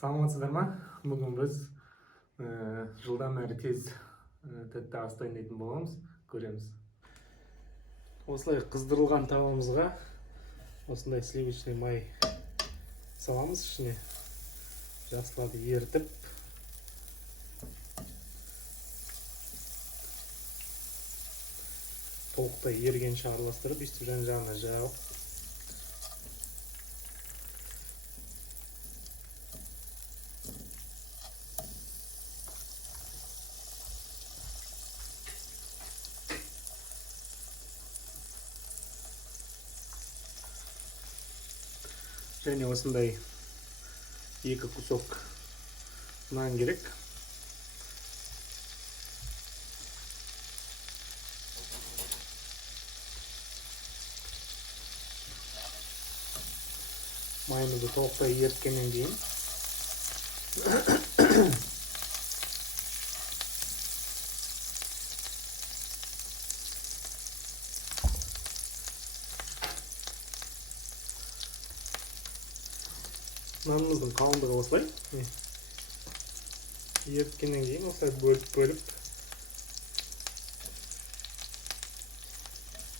Саламатсыздар ма? Бүгін біз жылдан әрі тез тәтті ас дайындайтын боламыз, көреміз. Осылай қыздырылған тавамызға осындай сливочный май саламыз ішіне. Жақсылап ерітіп, толықтай ергенше араластырып, өйстіп жан-жағына жағып, және осындай екі кусок нан керек. Майымызды толықтай еріткеннен кейін нанымыздың қалыңдығы осылай. Еріткеннен кейін осылай бөліп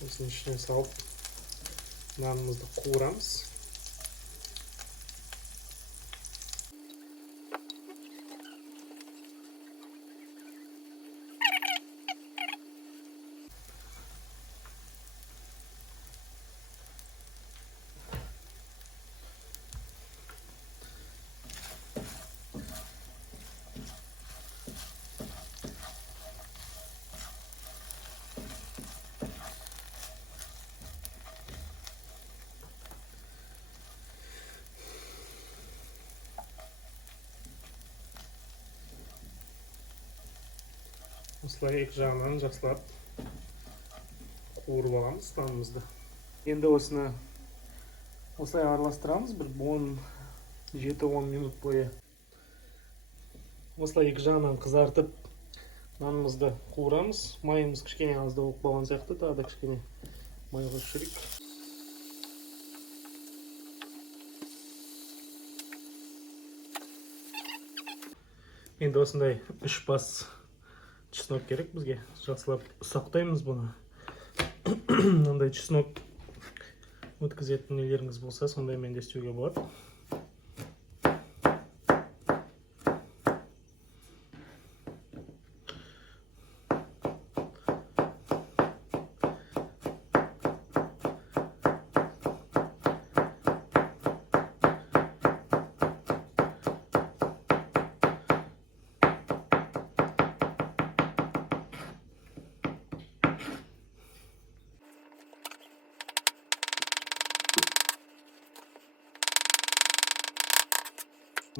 осының ішіне салып нанымызды қуырамыз. Осылай екі жағынан жақсылап қуырып аламыз нанымызды. Енді осыны осылай араластырамыз бір 7-10 минут бойы. Осылай екі жағынан қызартып нанымызды қуырамыз. Майымыз кішкене азды болып болған сияқты, тағы да кішкене май қосып жіберейік. Енді осындай 3 бас чеснок керек бізге. Жақсылап ұсақтаймыз бұны. Мынандай чеснок өткізетін нелеріңіз болса, сондаймен де істеуге болады.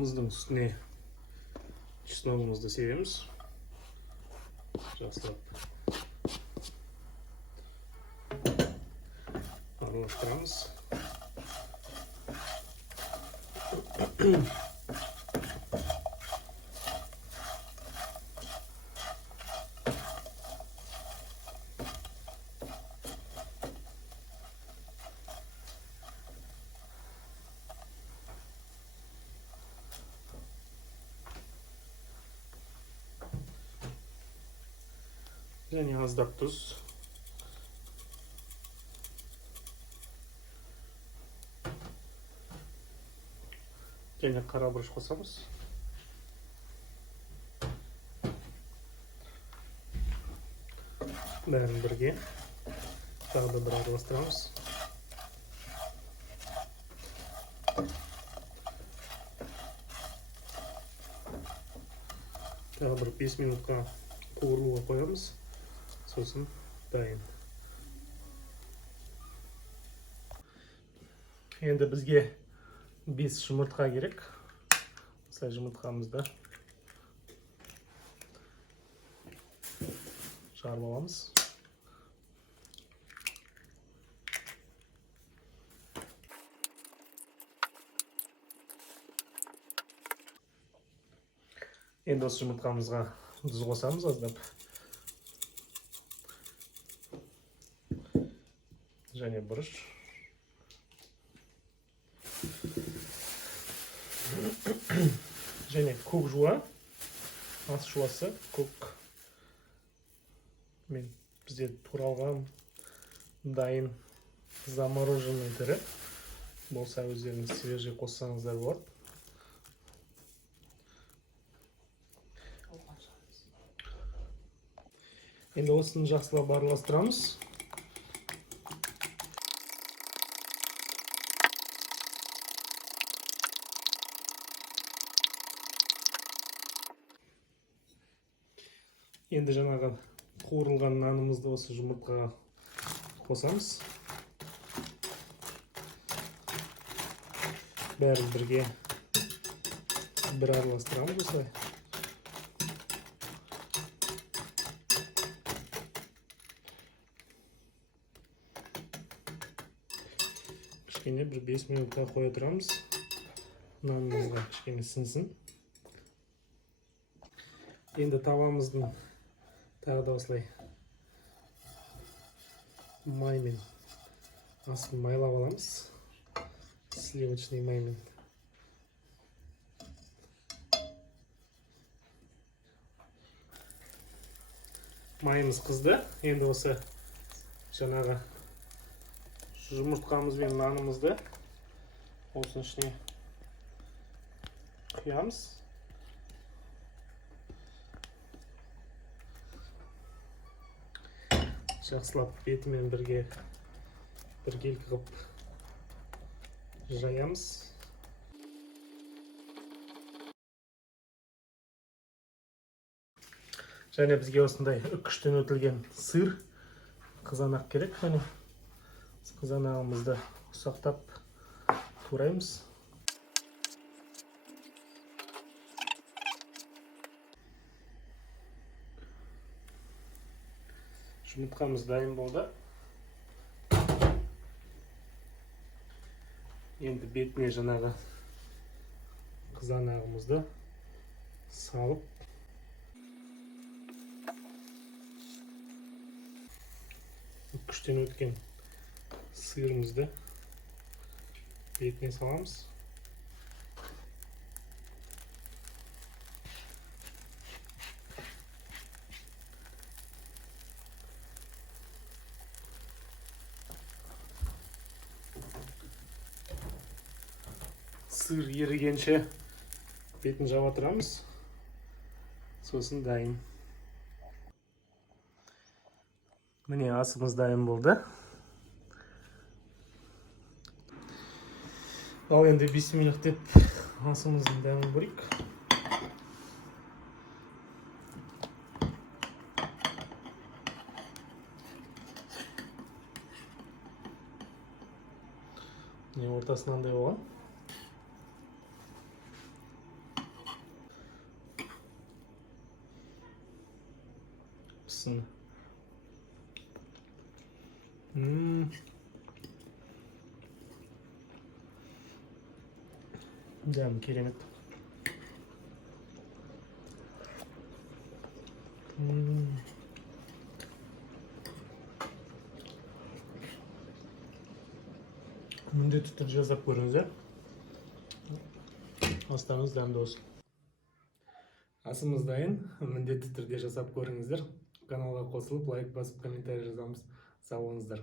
Мұздың үстіне чесногымызды себеміз. Жақсылап араластырамыз. Және аздап тұз. Және қара бұрыш қосамыз. Бәрін бірге тағы да бір араластырамыз. Тағы бір 5 минутқа қуыруға қоямыз. Сосын дайын. Енді бізге 5 жұмыртқа керек. Осылай жұмыртқамызды жарып аламыз. Енді осы жұмыртқамызға тұз қосамыз аздап. Және бұрыш. және көк жуа, ас жуасы көк. Бізде туралған дайын замороженный түрі. Болса өздеріңіз свежий қоссаңыздар болады. Енді осыны жақсылап араластырамыз. Енді жаңағы қуырылған нанымызды осы жұмыртқаға қосамыз. Бәрін бірге бір араластырамыз осылай. Кішкене бір 5 минутқа қоя тұрамыз. Нанымызға кішкене сіңсін. Енді тавамыздың тағы да осылай маймен асын майлап аламыз. Сливочный маймен. Майымыз қызды. Енді осы жаңағы жұмыртқамыз бен нанымызды осының ішіне құямыз. Жақсылап бетімен бірге біркелкі қып жаямыз. Және бізге осындай үккіштен өтілген сыр қызанақ керек. Және қызанағымызды ұсақтап тураймыз. Жұмыртқамыз дайын болды. Енді бетіне жаңағы қызанағымызды салып үккіштен өткен сырымызды бетіне саламыз. Сыр ерігенше бетін жаба тұрамыз. Сосын дайын. Міне асымыз дайын болды. Ал енді бисмиллах деп асымыздың дәмін көрейік. Міне ортасынандай болған. Пісін. Дәмі керемет. Міндетті түрде жасап көріңіздер. Астарыңыз дәмді болсын. Асымыз дайын. Міндетті түрде жасап көріңіздер. Каналға қосылып, лайк басып, комментарий жазамыз. Сау болыңыздар.